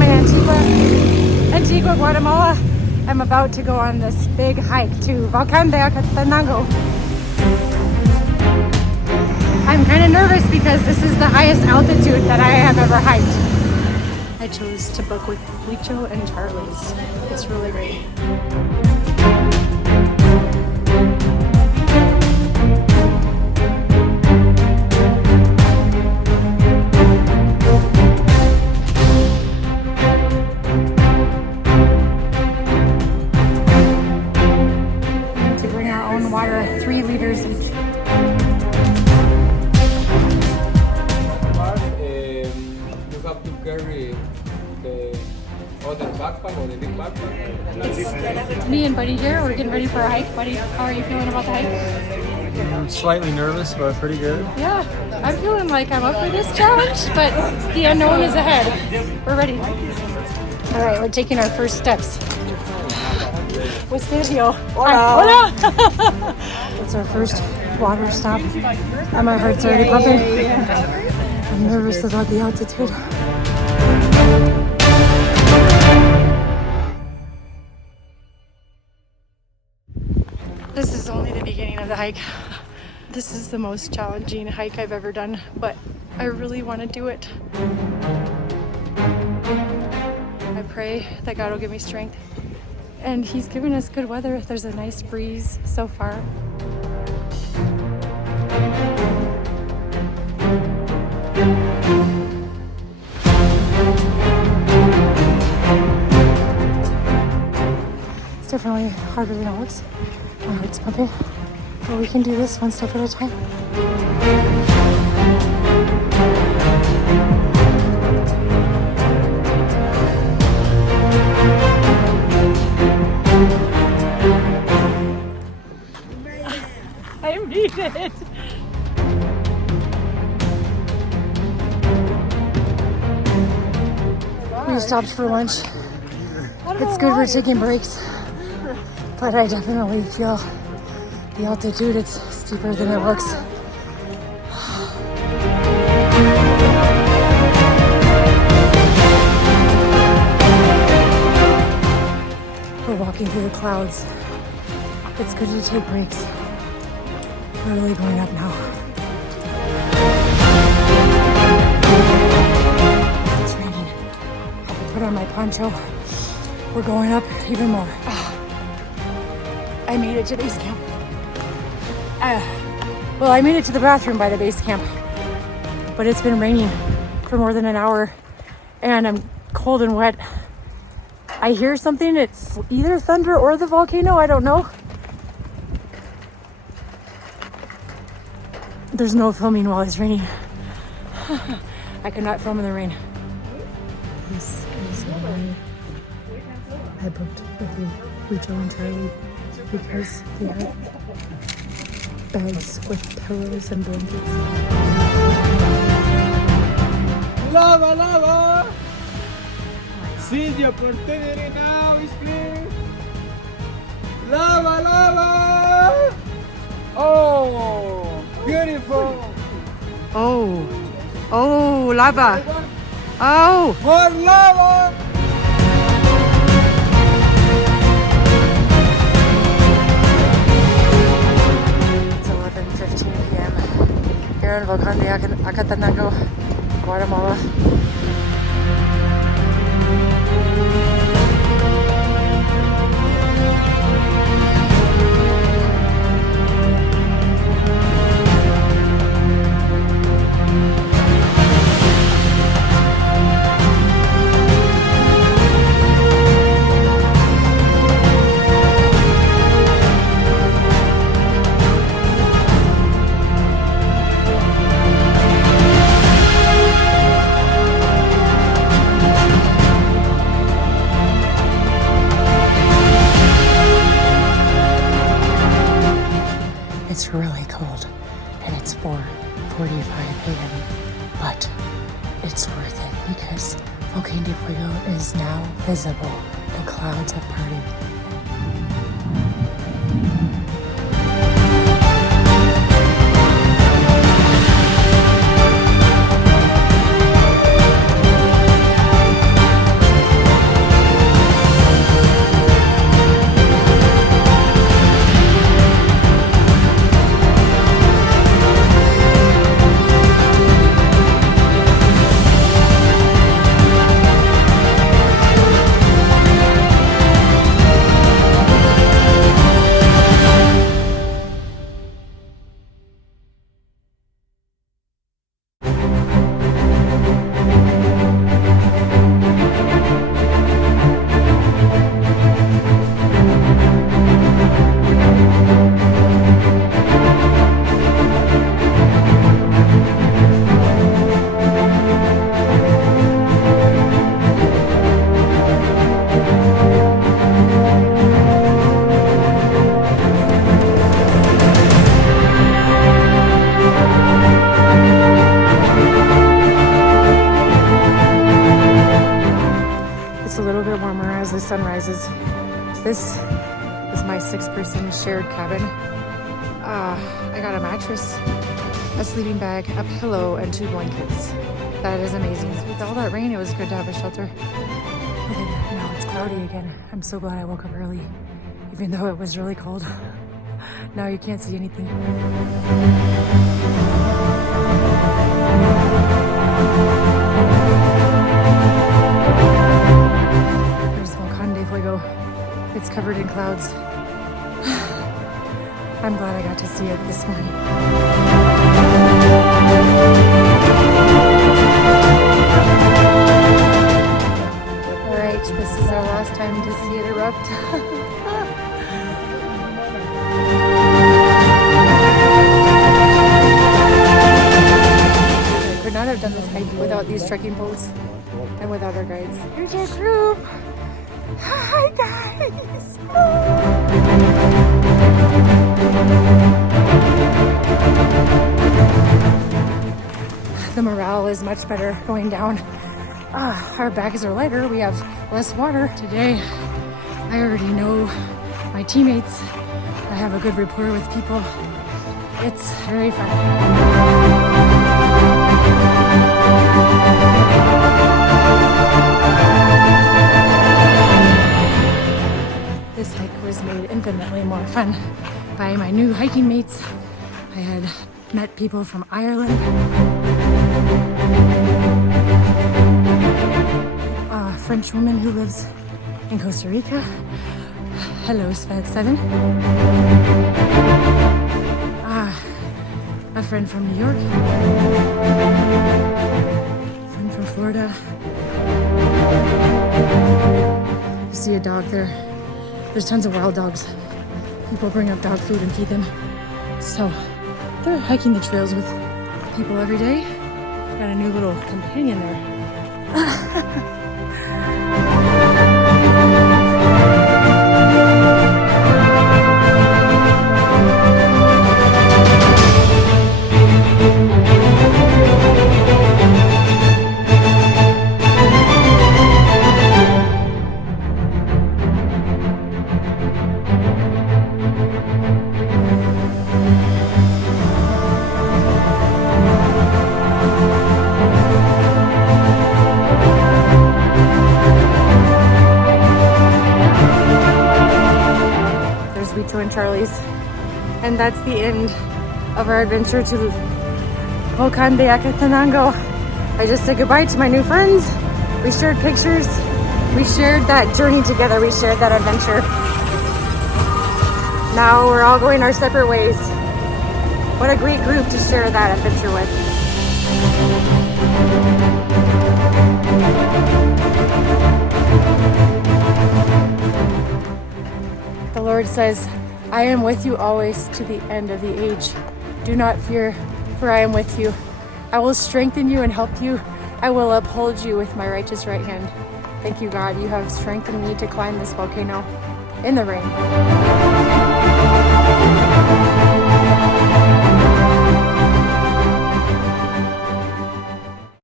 I'm in Antigua, Guatemala. I'm about to go on this big hike to Volcan de Acatenengo. I'm kind of nervous because this is the highest altitude that I have ever hiked. I chose to book with Wicho and Charlie's. It's really great. To bring our own water, 3 liters each. You have to carry the other backpack or the big backpack. It's me and Buddy here. We're getting ready for a hike. Buddy, how are you feeling about the hike? I'm slightly nervous, but pretty good. Yeah, I'm feeling like I'm up for this challenge, but the unknown is ahead. We're ready. All right, we're taking our first steps. With Sergio. Hola! It's our first water stop, and my heart's already pumping. I'm nervous about the altitude. This is only the beginning of the hike. This is the most challenging hike I've ever done, but I really want to do it. I pray that God will give me strength. And He's giving us good weather. There's a nice breeze so far. It's definitely harder than it looks. My heart's pumping, but we can do this one step at a time. I made it! We stopped for lunch. It's good we're taking breaks, but I definitely feel the altitude. It's steeper than it looks. We're walking through the clouds. It's good to take breaks. We're really going up now. It's raining. I have to put on my poncho. We're going up even more. I made it to base camp. Well, I made it to the bathroom by the base camp, but it's been raining for more than an hour and I'm cold and wet. I hear something. It's either thunder or the volcano. I don't know. There's no filming while it's raining. I cannot film in the rain. This is why I booked with Wicho and Charlie, because they have bags with pillows and blankets. Lava, lava! See the opportunity now is clear. Lava, lava! Oh, beautiful! Oh, lava! Oh! More lava! It's 11:15 p.m. here in Volcan de Acatenengo, Guatemala. It's really cold and it's 4:45 a.m. but it's worth it because Volcan de Fuego is now visible. The clouds have parted. just a little bit warmer as the sun rises. This is my 6-person shared cabin. I got a mattress, a sleeping bag, a pillow, and 2 blankets. That is amazing. With all that rain, it was good to have a shelter. Look at that, now it's cloudy again. I'm so glad I woke up early, even though it was really cold. Now you can't see anything. There's Volcan de Fuego. It's covered in clouds. I'm glad I got to see it this morning. Alright, this is our last time to see it erupt. I could not have done this hike without these trekking poles and without our guides. Here's our group! Hi guys! The morale is much better going down. Our bags are lighter, we have less water. Today, I already know my teammates. I have a good rapport with people. It's very fun. This hike was made infinitely more fun by my new hiking mates. I had met people from Ireland, a French woman who lives in Costa Rica. Hello, Sven. A friend from New York, a friend from Florida. You see a dog there. There's tons of wild dogs. People bring up dog food and feed them. So they're hiking the trails with people every day. Got a new little companion there. Wicho and Charlie's, and that's the end of our adventure to Volcan de Acatenengo. I just said goodbye to my new friends. We shared pictures. We shared that journey together. We shared that adventure. Now we're all going our separate ways. What a great group to share that adventure with. The Lord says, I am with you always to the end of the age. Do not fear, for I am with you. I will strengthen you and help you. I will uphold you with my righteous right hand. Thank you, God. You have strengthened me to climb this volcano in the rain.